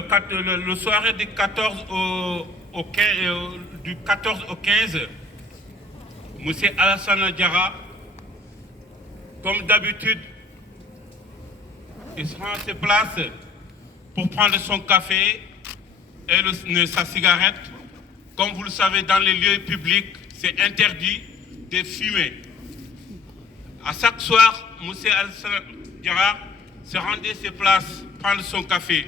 le soirée du 14 du 14 au 15, M. Alassane Diarra, comme d'habitude, il sera à ses places pour prendre son café et sa cigarette. Comme vous le savez, dans les lieux publics, c'est interdit de fumer. À chaque soir, M. Alassane Diarra se rendait à ses places prendre son café.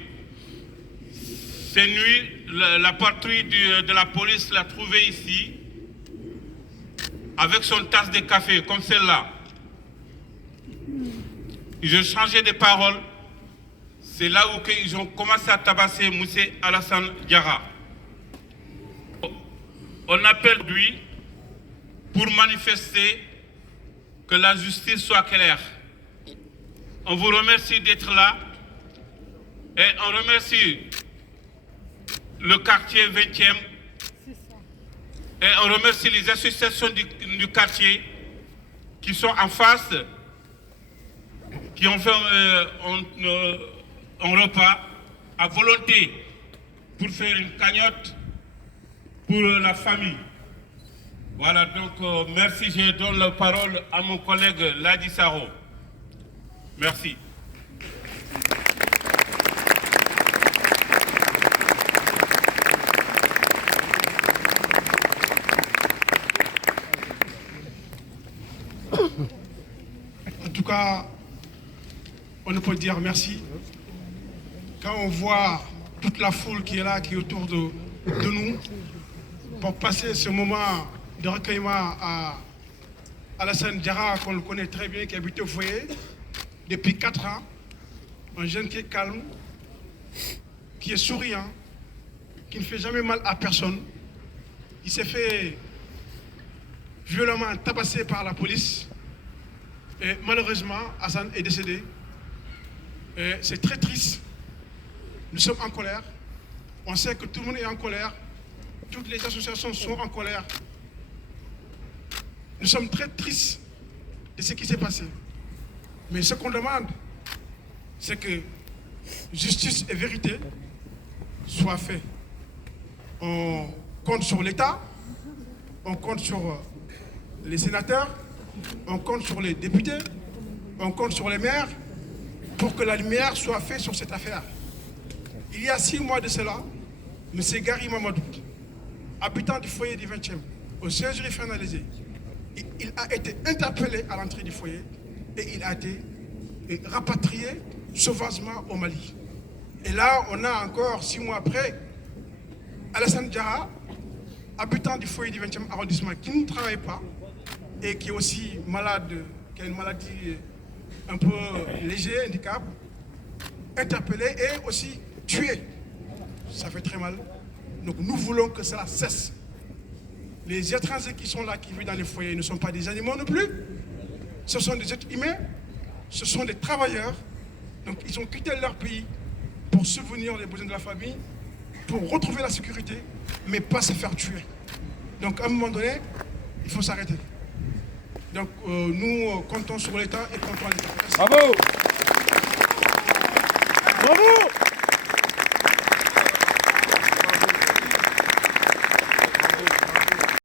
Cette nuit, la patrouille de la police l'a trouvé ici, avec son tasse de café, comme celle-là. Ils ont changé de parole. C'est là où ils ont commencé à tabasser M. Alassane Diarra. On appelle lui pour manifester que la justice soit claire. On vous remercie d'être là et on remercie le quartier 20e et on remercie les associations du quartier qui sont en face, qui ont fait un repas à volonté pour faire une cagnotte pour la famille. Voilà, donc merci, je donne la parole à mon collègue Ladi Saro. Merci. En tout cas, on ne peut dire merci. Quand on voit toute la foule qui est là, qui est autour de nous, pour passer ce moment de recueillement à Alassane Diarra, qu'on le connaît très bien, qui habite au foyer depuis 4 ans, un jeune qui est calme, qui est souriant, qui ne fait jamais mal à personne. Il s'est fait violemment tabasser par la police. Et malheureusement, Hassan est décédé. C'est très triste. Nous sommes en colère. On sait que tout le monde est en colère. Toutes les associations sont en colère. Nous sommes très tristes de ce qui s'est passé. Mais ce qu'on demande, c'est que justice et vérité soient faits. On compte sur l'État, on compte sur les sénateurs, on compte sur les députés, on compte sur les maires pour que la lumière soit faite sur cette affaire. Il y a 6 mois de cela, M. Gary Mamadou, habitant du foyer du 20e, au siège finalisé, il a été interpellé à l'entrée du foyer et il a été rapatrié sauvagement au Mali. Et là, on a encore 6 mois après, Alassane Diarra, habitant du foyer du 20e arrondissement, qui ne travaille pas et qui est aussi malade, qui a une maladie un peu légère, handicap, interpellé et aussi tué. Ça fait très mal. Donc nous voulons que cela cesse. Les étrangers qui sont là, qui vivent dans les foyers, ne sont pas des animaux non plus. Ce sont des êtres humains, ce sont des travailleurs. Donc ils ont quitté leur pays pour subvenir les besoins de la famille, pour retrouver la sécurité, mais pas se faire tuer. Donc à un moment donné, il faut s'arrêter. Donc nous comptons sur l'État et comptons l'État. Bravo! Bravo!